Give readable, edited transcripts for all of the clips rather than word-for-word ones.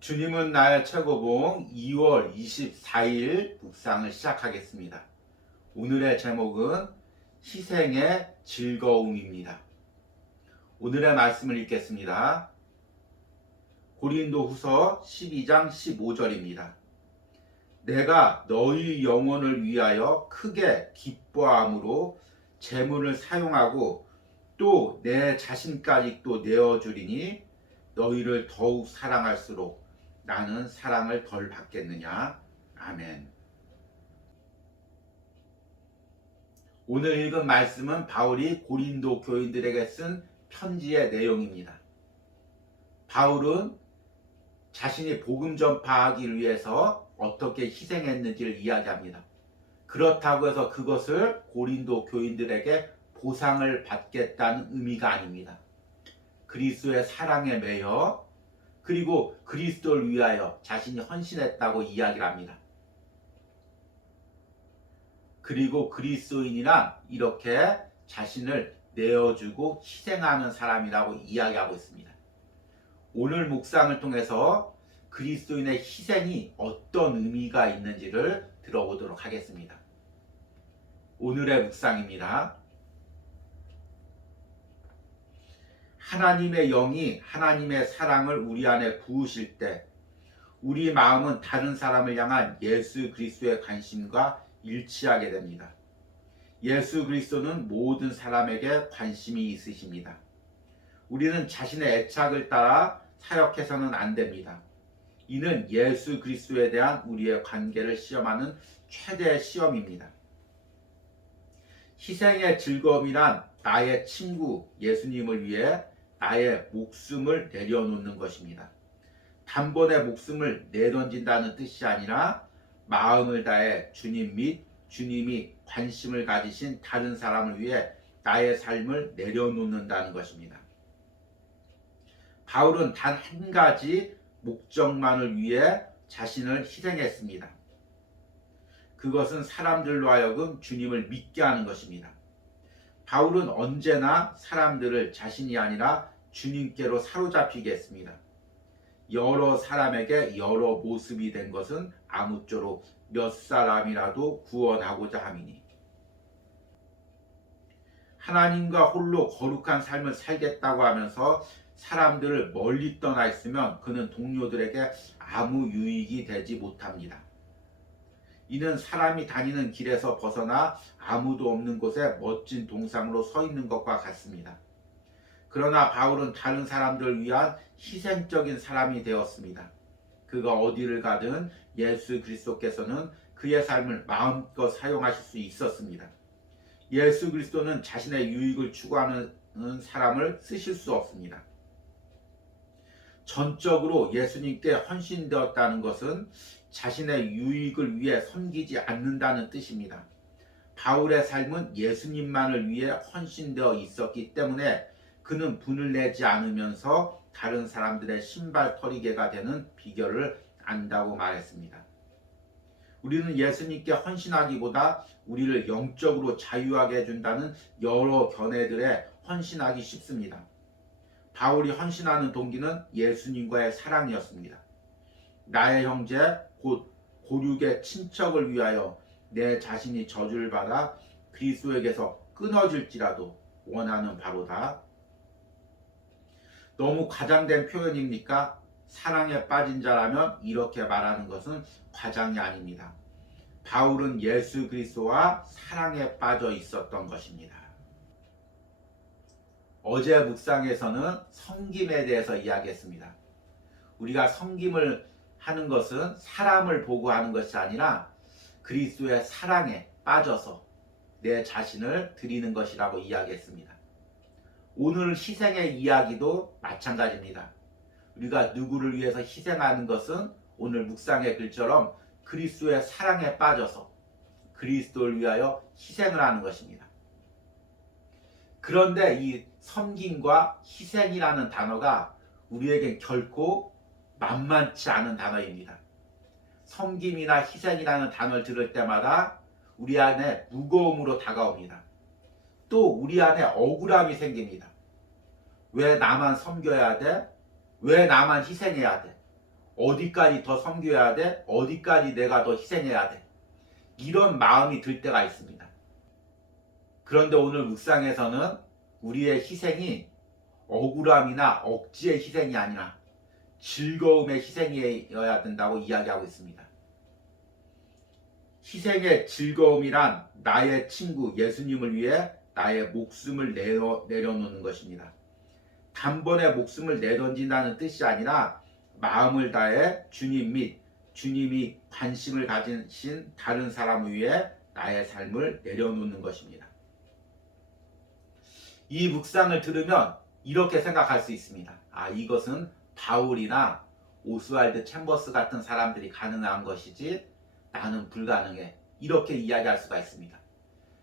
주님은 나의 최고봉 2월 24일 묵상을 시작하겠습니다. 오늘의 제목은 희생의 즐거움입니다. 오늘의 말씀을 읽겠습니다. 고린도후서 12장 15절입니다. 내가 너희 영혼을 위하여 크게 기뻐함으로 재물을 사용하고 또 내 자신까지 또 내어주리니 너희를 더욱 사랑할수록 나는 사랑을 덜 받겠느냐. 아멘. 오늘 읽은 말씀은 바울이 고린도 교인들에게 쓴 편지의 내용입니다. 바울은 자신이 복음 전파하기 위해서 어떻게 희생했는지를 이야기합니다. 그렇다고 해서 그것을 고린도 교인들에게 보상을 받겠다는 의미가 아닙니다. 그리스도의 사랑에 매여 그리고 그리스도를 위하여 자신이 헌신했다고 이야기를 합니다. 그리고 그리스도인이란 이렇게 자신을 내어주고 희생하는 사람이라고 이야기하고 있습니다. 오늘 묵상을 통해서 그리스도인의 희생이 어떤 의미가 있는지를 들어보도록 하겠습니다. 오늘의 묵상입니다. 하나님의 영이 하나님의 사랑을 우리 안에 부으실 때 우리 마음은 다른 사람을 향한 예수 그리스도의 관심과 일치하게 됩니다. 예수 그리스도는 모든 사람에게 관심이 있으십니다. 우리는 자신의 애착을 따라 사역해서는 안 됩니다. 이는 예수 그리스도에 대한 우리의 관계를 시험하는 최대의 시험입니다. 희생의 즐거움이란 나의 친구 예수님을 위해 나의 목숨을 내려놓는 것입니다. 단번에 목숨을 내던진다는 뜻이 아니라 마음을 다해 주님 및 주님이 관심을 가지신 다른 사람을 위해 나의 삶을 내려놓는다는 것입니다. 바울은 단 한 가지 목적만을 위해 자신을 희생했습니다. 그것은 사람들로 하여금 주님을 믿게 하는 것입니다. 바울은 언제나 사람들을 자신이 아니라 주님께로 사로잡히게 했습니다. 여러 사람에게 여러 모습이 된 것은 아무쪼록 몇 사람이라도 구원하고자 함이니 하나님과 홀로 거룩한 삶을 살겠다고 하면서 사람들을 멀리 떠나 있으면 그는 동료들에게 아무 유익이 되지 못합니다. 이는 사람이 다니는 길에서 벗어나 아무도 없는 곳에 멋진 동상으로 서 있는 것과 같습니다. 그러나 바울은 다른 사람들을 위한 희생적인 사람이 되었습니다. 그가 어디를 가든 예수 그리스도께서는 그의 삶을 마음껏 사용하실 수 있었습니다. 예수 그리스도는 자신의 유익을 추구하는 사람을 쓰실 수 없습니다. 전적으로 예수님께 헌신되었다는 것은 자신의 유익을 위해 섬기지 않는다는 뜻입니다. 바울의 삶은 예수님만을 위해 헌신되어 있었기 때문에 그는 분을 내지 않으면서 다른 사람들의 신발털이개가 되는 비결을 안다고 말했습니다. 우리는 예수님께 헌신하기보다 우리를 영적으로 자유하게 해준다는 여러 견해들에 헌신하기 쉽습니다. 바울이 헌신하는 동기는 예수님과의 사랑이었습니다. 나의 형제 곧 고륙의 친척을 위하여 내 자신이 저주를 받아 그리스도에게서 끊어질지라도 원하는 바로다. 너무 과장된 표현입니까? 사랑에 빠진 자라면 이렇게 말하는 것은 과장이 아닙니다. 바울은 예수 그리스도와 사랑에 빠져 있었던 것입니다. 어제 묵상에서는 섬김에 대해서 이야기했습니다. 우리가 섬김을 하는 것은 사람을 보고 하는 것이 아니라 그리스도의 사랑에 빠져서 내 자신을 드리는 것이라고 이야기했습니다. 오늘 희생의 이야기도 마찬가지입니다. 우리가 누구를 위해서 희생하는 것은 오늘 묵상의 글처럼 그리스도의 사랑에 빠져서 그리스도를 위하여 희생을 하는 것입니다. 그런데 이 섬김과 희생이라는 단어가 우리에겐 결코 만만치 않은 단어입니다. 섬김이나 희생이라는 단어를 들을 때마다 우리 안에 무거움으로 다가옵니다. 또 우리 안에 억울함이 생깁니다. 왜 나만 섬겨야 돼? 왜 나만 희생해야 돼? 어디까지 더 섬겨야 돼? 어디까지 내가 더 희생해야 돼? 이런 마음이 들 때가 있습니다. 그런데 오늘 묵상에서는 우리의 희생이 억울함이나 억지의 희생이 아니라 즐거움의 희생이어야 된다고 이야기하고 있습니다. 희생의 즐거움이란 나의 친구 예수님을 위해 나의 목숨을 내려놓는 것입니다. 단번에 목숨을 내던진다는 뜻이 아니라 마음을 다해 주님 및 주님이 관심을 가지신 다른 사람을 위해 나의 삶을 내려놓는 것입니다. 이 묵상을 들으면 이렇게 생각할 수 있습니다. 이것은 바울이나 오스왈드 챔버스 같은 사람들이 가능한 것이지 나는 불가능해. 이렇게 이야기할 수가 있습니다.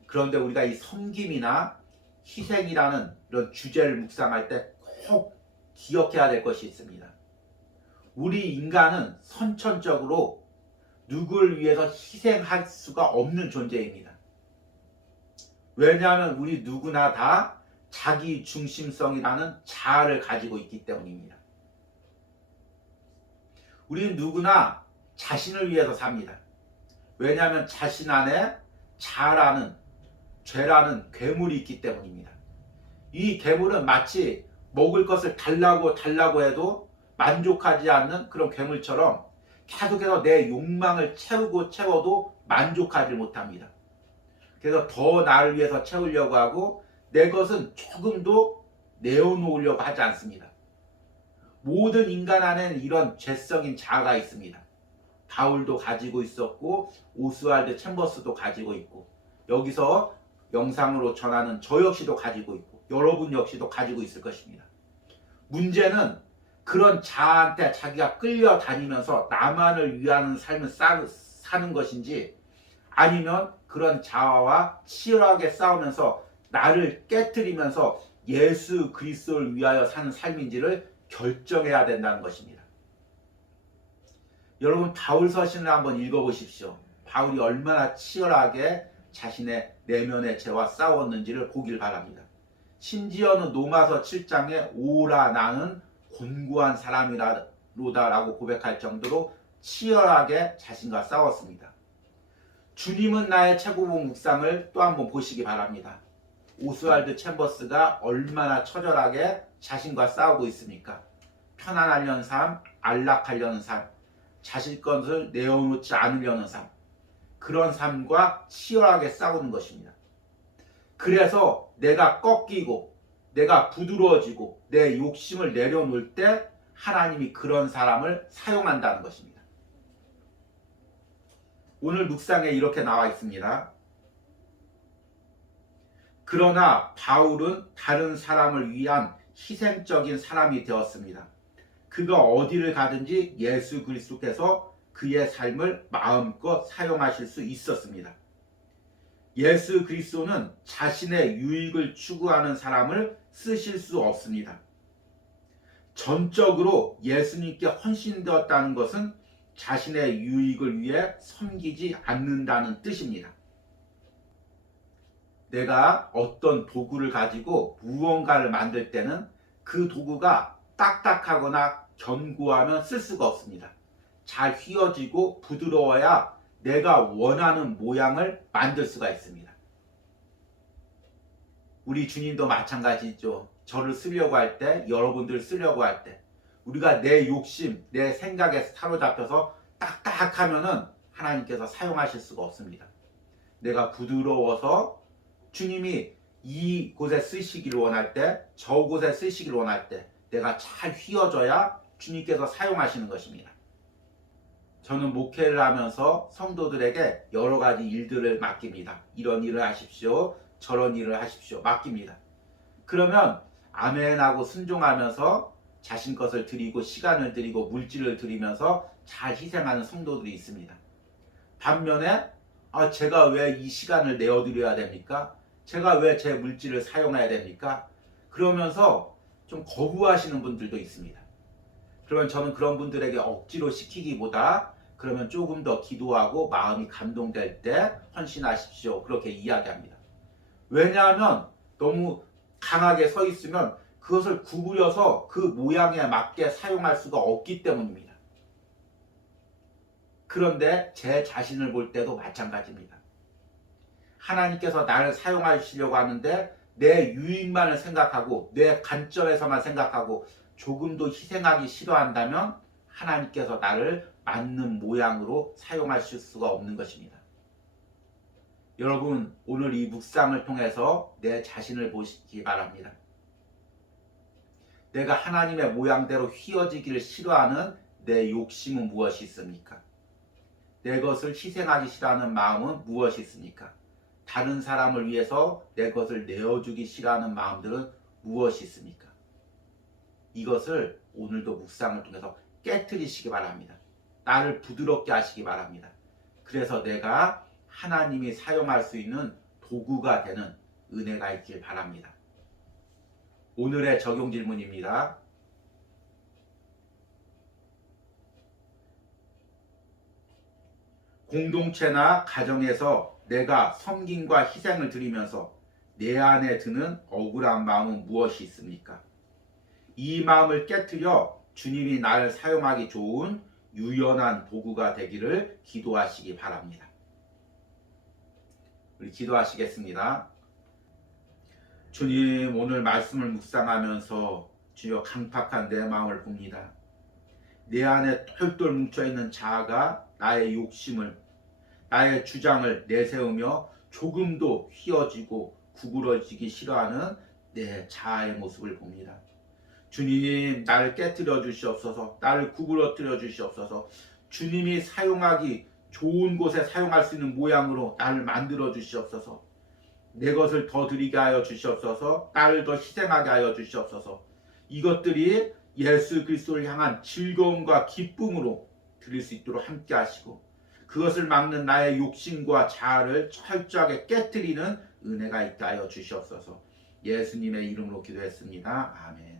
그런데 우리가 이 섬김이나 희생이라는 이런 주제를 묵상할 때 꼭 기억해야 될 것이 있습니다. 우리 인간은 선천적으로 누구를 위해서 희생할 수가 없는 존재입니다. 왜냐하면 우리 누구나 다 자기 중심성이라는 자아를 가지고 있기 때문입니다. 우리는 누구나 자신을 위해서 삽니다. 왜냐하면 자신 안에 자아라는 죄라는 괴물이 있기 때문입니다. 이 괴물은 마치 먹을 것을 달라고 해도 만족하지 않는 그런 괴물처럼 계속해서 내 욕망을 채워도 만족하지 못합니다. 그래서 더 나를 위해서 채우려고 하고 내 것은 조금도 내어놓으려고 하지 않습니다. 모든 인간 안에는 이런 죄성인 자아가 있습니다. 바울도 가지고 있었고 오스왈드 챔버스도 가지고 있고 여기서 영상으로 전하는 저 역시도 가지고 있고 여러분 역시도 가지고 있을 것입니다. 문제는 그런 자아한테 자기가 끌려다니면서 나만을 위하는 삶을 사는 것인지 아니면 그런 자아와 치열하게 싸우면서 나를 깨트리면서 예수 그리스도를 위하여 사는 삶인지를 결정해야 된다는 것입니다. 여러분 바울 서신을 한번 읽어보십시오. 바울이 얼마나 치열하게 자신의 내면의 죄와 싸웠는지를 보길 바랍니다. 심지어는 로마서 7장에 오라 나는 곤고한 사람이로다라고 고백할 정도로 치열하게 자신과 싸웠습니다. 주님은 나의 최고봉 묵상을 또 한번 보시기 바랍니다. 오스왈드 챔버스가 얼마나 처절하게 자신과 싸우고 있습니까? 편안하려는 삶, 안락하려는 삶, 자신 것을 내어놓지 않으려는 삶, 그런 삶과 치열하게 싸우는 것입니다. 그래서 내가 꺾이고 내가 부드러워지고 내 욕심을 내려놓을 때 하나님이 그런 사람을 사용한다는 것입니다. 오늘 묵상에 이렇게 나와 있습니다. 그러나 바울은 다른 사람을 위한 희생적인 사람이 되었습니다. 그가 어디를 가든지 예수 그리스도께서 그의 삶을 마음껏 사용하실 수 있었습니다. 예수 그리스도는 자신의 유익을 추구하는 사람을 쓰실 수 없습니다. 전적으로 예수님께 헌신되었다는 것은 자신의 유익을 위해 섬기지 않는다는 뜻입니다. 내가 어떤 도구를 가지고 무언가를 만들 때는 그 도구가 딱딱하거나 견고하면 쓸 수가 없습니다. 잘 휘어지고 부드러워야 내가 원하는 모양을 만들 수가 있습니다. 우리 주님도 마찬가지죠. 저를 쓰려고 할 때, 여러분들 쓰려고 할 때 우리가 내 욕심, 내 생각에 사로잡혀서 딱딱하면은 하나님께서 사용하실 수가 없습니다. 내가 부드러워서 주님이 이곳에 쓰시기를 원할 때, 저곳에 쓰시기를 원할 때 내가 잘 휘어져야 주님께서 사용하시는 것입니다. 저는 목회를 하면서 성도들에게 여러 가지 일들을 맡깁니다. 이런 일을 하십시오. 저런 일을 하십시오. 맡깁니다. 그러면 아멘하고 순종하면서 자신 것을 드리고 시간을 드리고 물질을 드리면서 잘 희생하는 성도들이 있습니다. 반면에 제가 왜 이 시간을 내어드려야 됩니까? 제가 왜 제 물질을 사용해야 됩니까? 그러면서 좀 거부하시는 분들도 있습니다. 그러면 저는 그런 분들에게 억지로 시키기보다 그러면 조금 더 기도하고 마음이 감동될 때 헌신하십시오. 그렇게 이야기합니다. 왜냐하면 너무 강하게 서 있으면 그것을 구부려서 그 모양에 맞게 사용할 수가 없기 때문입니다. 그런데 제 자신을 볼 때도 마찬가지입니다. 하나님께서 나를 사용하시려고 하는데 내 유익만을 생각하고 내 관점에서만 생각하고 조금도 희생하기 싫어한다면 하나님께서 나를 맞는 모양으로 사용하실 수가 없는 것입니다. 여러분, 오늘 이 묵상을 통해서 내 자신을 보시기 바랍니다. 내가 하나님의 모양대로 휘어지기를 싫어하는 내 욕심은 무엇이 있습니까? 내 것을 희생하기 싫어하는 마음은 무엇이 있습니까? 다른 사람을 위해서 내 것을 내어주기 싫어하는 마음들은 무엇이 있습니까? 이것을 오늘도 묵상을 통해서 깨트리시기 바랍니다. 나를 부드럽게 하시기 바랍니다. 그래서 내가 하나님이 사용할 수 있는 도구가 되는 은혜가 있길 바랍니다. 오늘의 적용 질문입니다. 공동체나 가정에서 내가 섬김과 희생을 드리면서 내 안에 드는 억울한 마음은 무엇이 있습니까? 이 마음을 깨트려 주님이 나를 사용하기 좋은 유연한 도구가 되기를 기도하시기 바랍니다. 우리 기도하시겠습니다. 주님, 오늘 말씀을 묵상하면서 주여 강팍한 내 마음을 봅니다. 내 안에 똘똘 뭉쳐있는 자아가 나의 욕심을, 나의 주장을 내세우며 조금도 휘어지고 구부러지기 싫어하는 내 자아의 모습을 봅니다. 주님, 나를 깨뜨려 주시옵소서. 나를 구부러뜨려 주시옵소서. 주님이 사용하기 좋은 곳에 사용할 수 있는 모양으로 나를 만들어 주시옵소서. 내 것을 더 드리게 하여 주시옵소서. 나를 더 희생하게 하여 주시옵소서. 이것들이 예수 그리스도를 향한 즐거움과 기쁨으로 드릴 수 있도록 함께 하시고 그것을 막는 나의 욕심과 자아를 철저하게 깨뜨리는 은혜가 있게 하여 주시옵소서. 예수님의 이름으로 기도했습니다. 아멘.